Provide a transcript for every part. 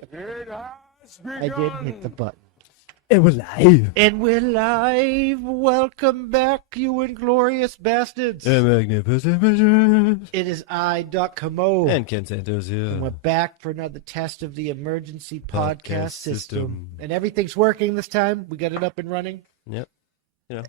It has begun. I did hit the button. And we're live. And we're live. Welcome back, you Inglorious Bastards. Magnificent Measures. It is I, Doc Camo. And Ken Santos here. And we're back for another test of the emergency podcast system. system. And everything's working this time. We got it up and running. Yep. You know,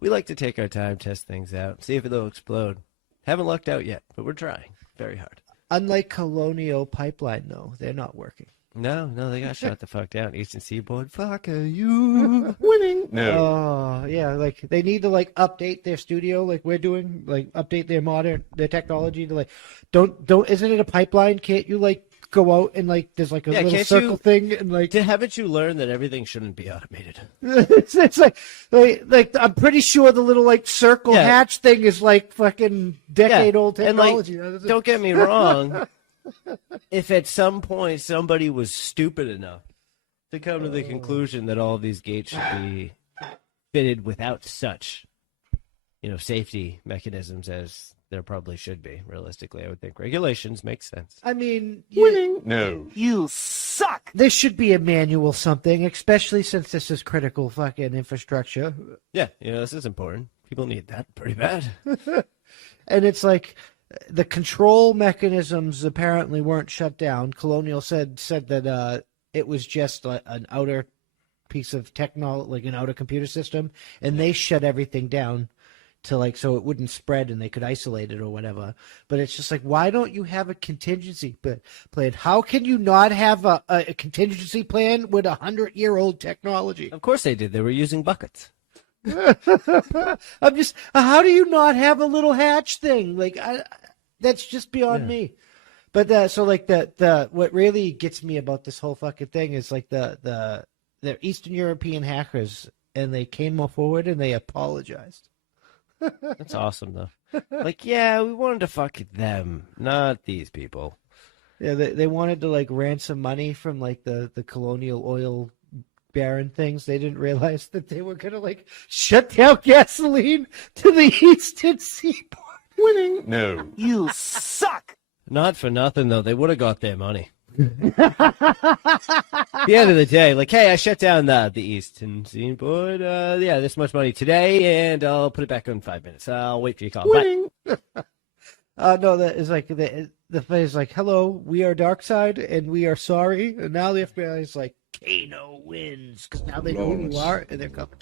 we like to take our time, test things out, see if they'll explode. Haven't lucked out yet, but we're trying very hard. Unlike Colonial Pipeline, though, they're not working. No, they got shut the fuck down. Eastern Seaboard, fuck you. Winning. No. Oh, yeah, like, they need to, like, update their studio, like we're doing, like, update their technology to, like, isn't it a pipeline? Can't you, like, go out and, like, there's, like, a little circle thing, and, like... Haven't you learned that everything shouldn't be automated? it's like, I'm pretty sure the little, like, circle hatch thing is, like, fucking decade-old technology. And, like, don't get me wrong. If at some point somebody was stupid enough to come to the conclusion that all of these gates should be fitted without such, safety mechanisms as there probably should be, realistically, I would think regulations make sense. I mean, No. You suck. This should be a manual something, especially since this is critical fucking infrastructure. Yeah, this is important. People need that pretty bad. And it's like, the control mechanisms apparently weren't shut down. Colonial said that it was just an outer piece of technology, like an outer computer system, and they shut everything down to, like, so it wouldn't spread and they could isolate it or whatever. But it's just like, why don't you have a contingency plan? How can you not have a contingency plan with 100-year-old technology? Of course they did. They were using buckets. I'm just, how do you not have a little hatch thing? Like, that's just beyond me. But so like the what really gets me about this whole fucking thing is like the Eastern European hackers, and they came forward and they apologized. That's awesome though. Like, yeah, we wanted to fuck them, not these people. Yeah, they wanted to, like, ransom money from, like, the colonial oil baron things. They didn't realize that they were gonna, like, shut down gasoline to the Eastern Seaboard. Winning. No. You suck. Not for nothing though. They would have got their money. At the end of the day, like, hey, I shut down the Eastern Seaboard. This much money today, and I'll put it back in 5 minutes. I'll wait for your call. Winning. No, that is like the phrase is like, hello, we are Darkseid, and we are sorry. And now the FBI is like, Kano wins, because now they know who you are, and they're coming.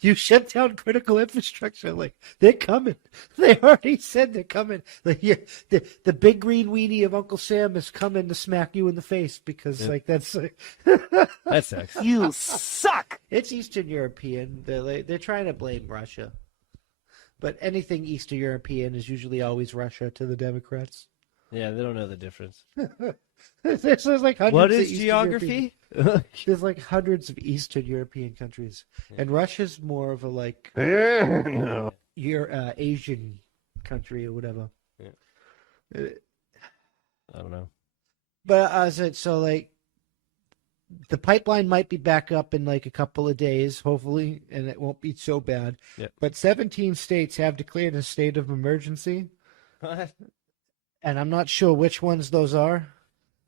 You shut down critical infrastructure. Like, they're coming. They already said they're coming. Like, the big green weenie of Uncle Sam is coming to smack you in the face, because like that's like, That sucks. You suck. It's Eastern European. They're trying to blame Russia. But anything Eastern European is usually always Russia to the Democrats. Yeah, they don't know the difference. There's like hundreds What of is Eastern geography? There's like hundreds of Eastern European countries. And Russia's more of a, like, No. Asian country or whatever. I don't know. But so like, the pipeline might be back up in like a couple of days, hopefully, and it won't be so bad. Yep. But 17 states have declared a state of emergency, What? and I'm not sure which ones those are.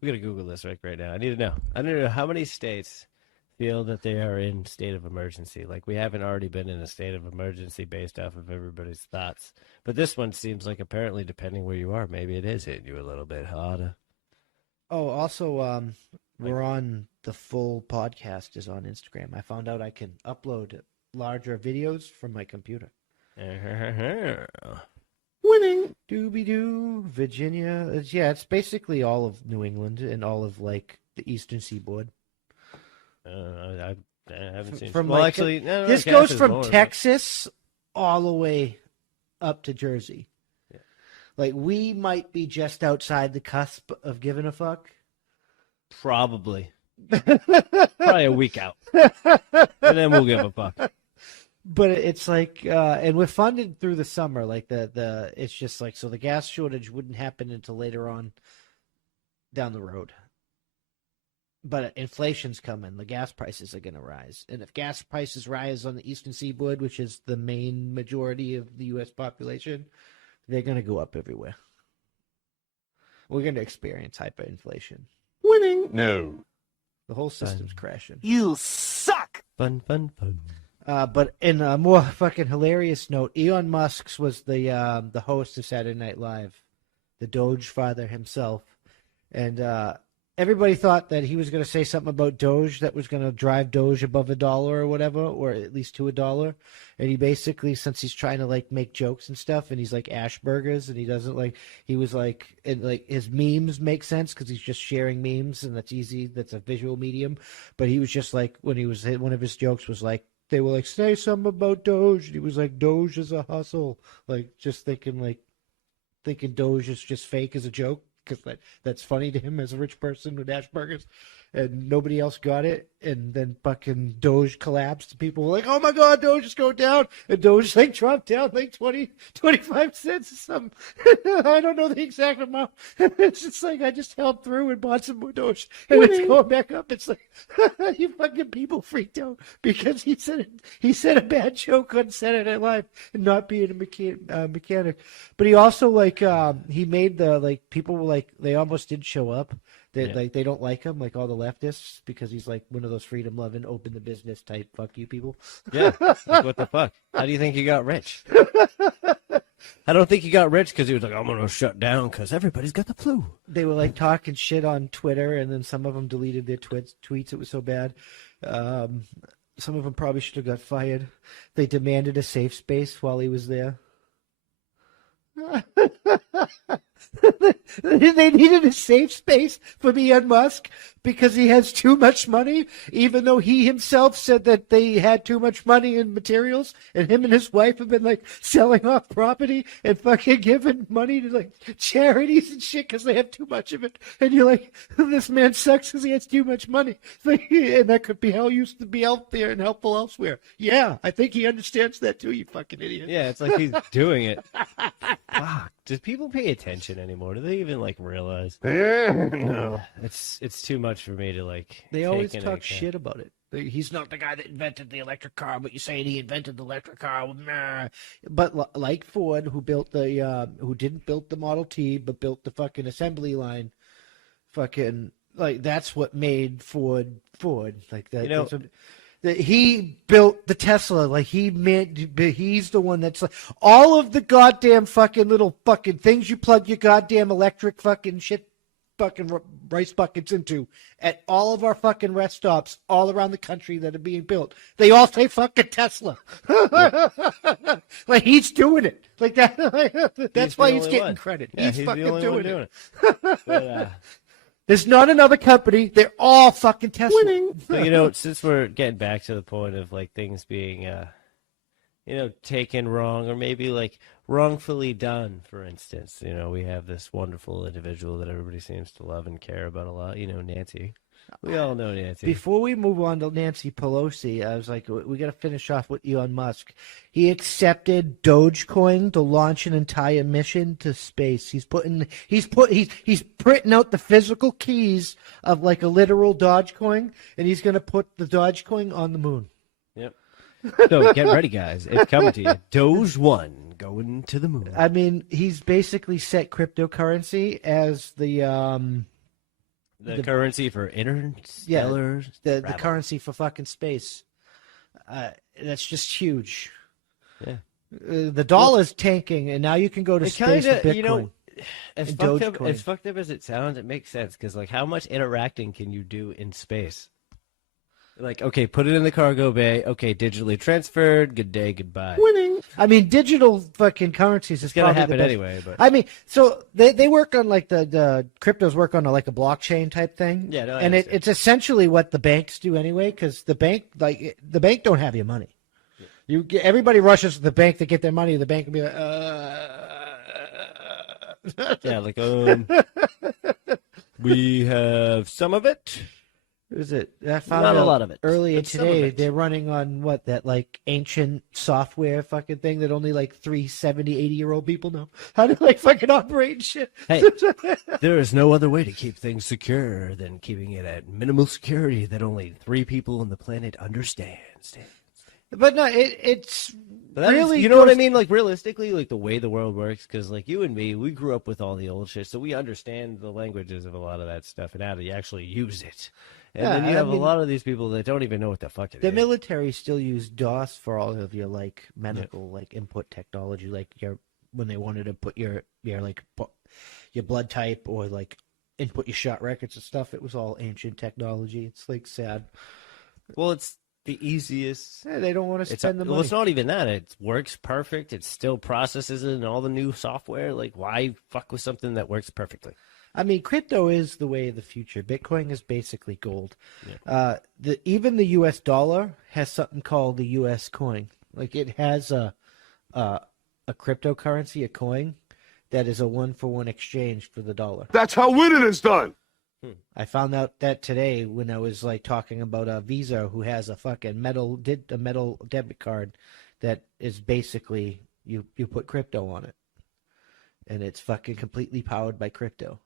We gotta Google this right now. I need to know. I need to know how many states feel that they are in state of emergency. Like, we haven't already been in a state of emergency based off of everybody's thoughts. But this one seems like, apparently, depending where you are, maybe it is hitting you a little bit harder. Oh, also, we're on the full podcast is on Instagram. I found out I can upload larger videos from my computer. Winning. Doobie-doo, Virginia. It's basically all of New England and all of, like, the Eastern Seaboard. I haven't seen. From, Well, like, actually, no, this I guess goes there's from more, but- Texas all the way up to Jersey. Yeah. Like, we might be just outside the cusp of giving a fuck. Probably a week out, and then we'll give a fuck. But it's like, and we're funded through the summer. Like it's just like, so the gas shortage wouldn't happen until later on down the road. But inflation's coming. The gas prices are going to rise. And if gas prices rise on the Eastern Seaboard, which is the main majority of the U.S. population, they're going to go up everywhere. We're going to experience hyperinflation. Winning. No. The whole system's crashing. You suck. Fun. But in a more fucking hilarious note, Elon Musk was the host of Saturday Night Live, the Doge father himself, and everybody thought that he was going to say something about Doge that was going to drive Doge above $1 or whatever, or at least to $1. And he basically, since he's trying to like make jokes and stuff, and he's like Ashburgers, and he doesn't like, he was like, and like his memes make sense because he's just sharing memes, and that's easy. That's a visual medium. But he was just like, when he was one of his jokes was like, they were like, say something about Doge, and he was like, Doge is a hustle, like just thinking Doge is just fake as a joke. Because that's funny to him as a rich person with Ashburgers, and nobody else got it. And then fucking Doge collapsed. People were like, "Oh my God, Doge is going down!" And Doge like dropped down like 25 cents or something. I don't know the exact amount. It's just like I just held through and bought some more Doge, and it's going back up. It's like you fucking people freaked out because he said a bad joke on Saturday Night Live and not being a mechanic. But he also like he made the like people were like they almost did show up. Like they don't like him, like all the leftists, because he's like one of those freedom-loving, open the business type fuck you people. Yeah, like, what the fuck? How do you think he got rich? I don't think he got rich because he was like, I'm gonna shut down because everybody's got the flu. They were like talking shit on Twitter, and then some of them deleted their tweets. It was so bad. Some of them probably should have got fired. They demanded a safe space while he was there. They needed a safe space for Elon Musk because he has too much money, even though he himself said that they had too much money in materials, and him and his wife have been like selling off property and fucking giving money to like charities and shit because they have too much of it. And you're like, this man sucks because he has too much money. And that could be how he used to be out there and helpful elsewhere. Yeah, I think he understands that too, you fucking idiot. Yeah, it's like he's doing it. Fuck. Do people pay attention anymore? Do they even like realize? No. It's too much for me to like. They take always into talk account. shit about it. He's not the guy that invented the electric car, but you saying he invented the electric car. Nah. But like Ford, who didn't build the Model T, but built the fucking assembly line, fucking like that's what made Ford. Like that. You know, that he built the Tesla, like he's the one that's like all of the goddamn fucking little fucking things you plug your goddamn electric fucking shit fucking rice buckets into at all of our fucking rest stops all around the country that are being built. They all say fucking Tesla. Like he's doing it. Like that. That's why he's getting credit. Yeah, he's the only fucking one doing it. But, there's not another company. They're all fucking Tesla. Winning. so, you know, since we're getting back to the point of like things being, taken wrong or maybe like wrongfully done, for instance, we have this wonderful individual that everybody seems to love and care about a lot. Nancy. We all know Nancy. Before we move on to Nancy Pelosi, I was like, we got to finish off with Elon Musk. He accepted Dogecoin to launch an entire mission to space. He's printing out the physical keys of like a literal Dogecoin, and he's going to put the Dogecoin on the moon. Yep. So get ready, guys. It's coming to you. Doge 1 going to the moon. I mean, he's basically set cryptocurrency as the currency for interstellar the currency for fucking space. That's just huge. Yeah. The dollar's tanking, and now you can go to space with Bitcoin. As fucked up as it sounds, it makes sense because like how much interacting can you do in space? Like, okay, put it in the cargo bay. Okay, digitally transferred. Good day, goodbye. Winning. I mean, digital fucking currencies is gonna probably happen the best. anyway. But I mean, so they work on like the cryptos work on like a blockchain type thing. Yeah, no, I and understand. it's essentially what the banks do anyway, because the bank don't have your money. Yeah. Everybody rushes to the bank to get their money. The bank will be like, yeah, like we have some of it. Is it? I found Not a out lot of it. earlier but some of today. it. They're running on that like ancient software fucking thing that only like 70, 80-year-old people know how to like fucking operate and shit. Hey, there is no other way to keep things secure than keeping it at minimal security that only 3 people on the planet understand. But no, it's But that really is, you know what I goes- mean? Like, realistically, like, the way the world works, because, like, you and me, we grew up with all the old shit, so we understand the languages of a lot of that stuff and how to actually use it. And Yeah, then you I have a mean, lot of these people that don't even know what the fuck it the is. military still use DOS for all of your like medical like input technology, like when they wanted to put your like your blood type or like input your shot records and stuff. It was all ancient technology. It's like sad. Well, it's the easiest. Yeah, they don't want to spend the money. Well, it's not even that. It works perfect. It still processes it and all the new software. Like, why fuck with something that works perfectly? I mean, crypto is the way of the future. Bitcoin is basically gold. Yeah. Even the U.S. dollar has something called the U.S. coin. Like it has a cryptocurrency, a coin that is a 1-for-1 exchange for the dollar. That's how winning is done. I found out that today when I was like talking about a Visa who has a fucking metal debit card that is basically you put crypto on it, and it's fucking completely powered by crypto.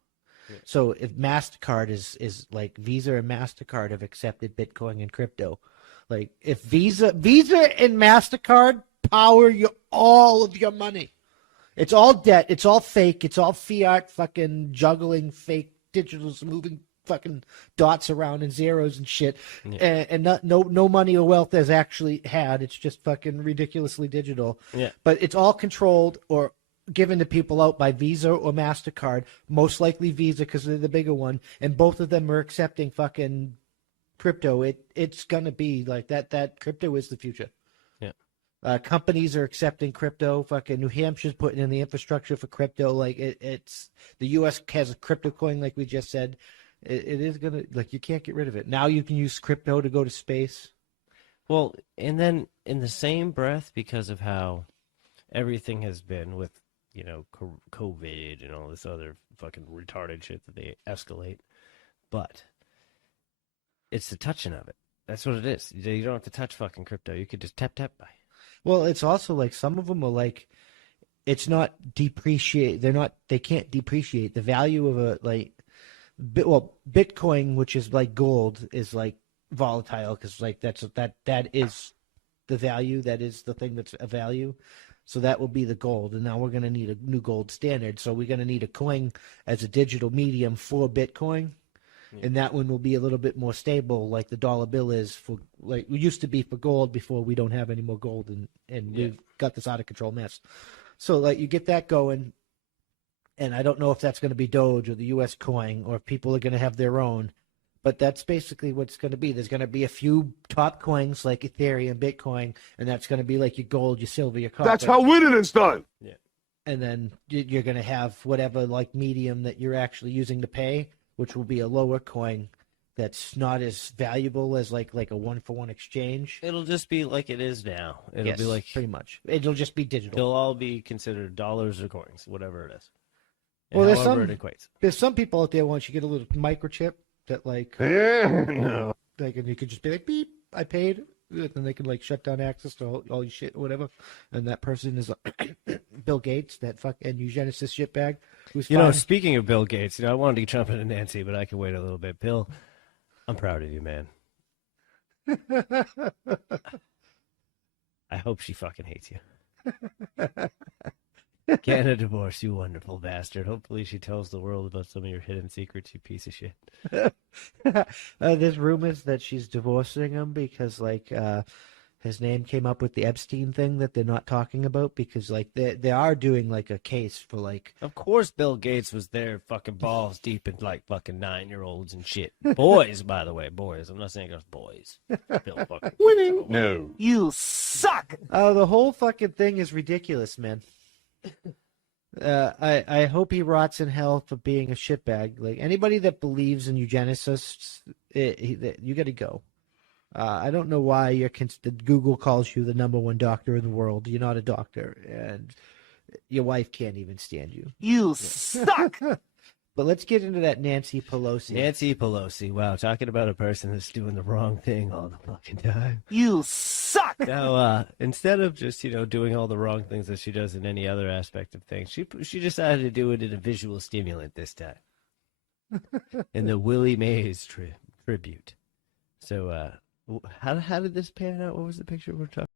Yeah. So if MasterCard is like Visa and MasterCard have accepted Bitcoin and crypto, like if Visa and MasterCard power all of your money, it's all debt, it's all fake, it's all fiat fucking juggling fake digitals moving fucking dots around and zeros and shit, and no money or wealth is actually had. It's just fucking ridiculously digital. Yeah. But it's all controlled or given to people out by Visa or MasterCard, most likely Visa because they're the bigger one, and both of them are accepting fucking crypto. It's gonna be like that crypto is the future. Yeah. Companies are accepting crypto. Fucking New Hampshire's putting in the infrastructure for crypto. Like it's the U.S. has a crypto coin, like we just said. It is gonna, like, you can't get rid of it. Now you can use crypto to go to space. Well, and then in the same breath, because of how everything has been with, COVID and all this other fucking retarded shit that they escalate, but it's the touching of it. That's what it is. You don't have to touch fucking crypto. You could just tap by. Well, it's also like some of them are like, it's not depreciate. They can't depreciate the value of a Bitcoin, which is like gold, is like volatile because like that is the value. That is the thing that's a value. So that will be the gold. And now we're going to need a new gold standard. So we're going to need a coin as a digital medium for Bitcoin. And that one will be a little bit more stable, like the dollar bill is for, like, we used to be for gold before we don't have any more gold, and we've got this out of control mess. So, like, you get that going, and I don't know if that's going to be Doge or the U.S. coin, or if people are going to have their own, but that's basically what it's going to be. There's going to be a few top coins like Ethereum, Bitcoin, and that's going to be like your gold, your silver, your copper. That's how winning is done. Yeah. And then you're going to have whatever, like, medium that you're actually using to pay, which will be a lower coin that's not as valuable as like a 1-for-1 exchange. It'll just be like it is now. It'll be like pretty much. It'll just be digital. They'll all be considered dollars or coins, whatever it is. Well, And however it equates. There's some people out there once you get a little microchip that like No. like, and you could just be like, beep, I paid, and they can like shut down access to all your shit or whatever. And that person is Bill Gates, that fucking eugenicist shitbag. Who's speaking of Bill Gates, I wanted to jump into Nancy, but I can wait a little bit. Bill, I'm proud of you, man. I hope she fucking hates you. Getting a divorce, you wonderful bastard. Hopefully she tells the world about some of your hidden secrets, you piece of shit. There's rumors that she's divorcing him because like his name came up with the Epstein thing that they're not talking about, because like they are doing like a case for like, of course Bill Gates was there fucking balls deep in like fucking 9-year-olds and shit. Boys, by the way, boys. I'm not saying girls, boys. Bill fucking Winning. No. You suck! the whole fucking thing is ridiculous, man. I hope he rots in hell for being a shitbag. Like anybody that believes in eugenicists, you got to go. I don't know why Google calls you the #1 doctor in the world. You're not a doctor, and your wife can't even stand you. You suck! But let's get into that Nancy Pelosi. Nancy Pelosi. Wow, talking about a person that's doing the wrong thing all the fucking time. You suck! Now, instead of just, doing all the wrong things that she does in any other aspect of things, she decided to do it in a visual stimulant this time. In the Willie Mays tribute. So, how did this pan out? What was the picture we're talking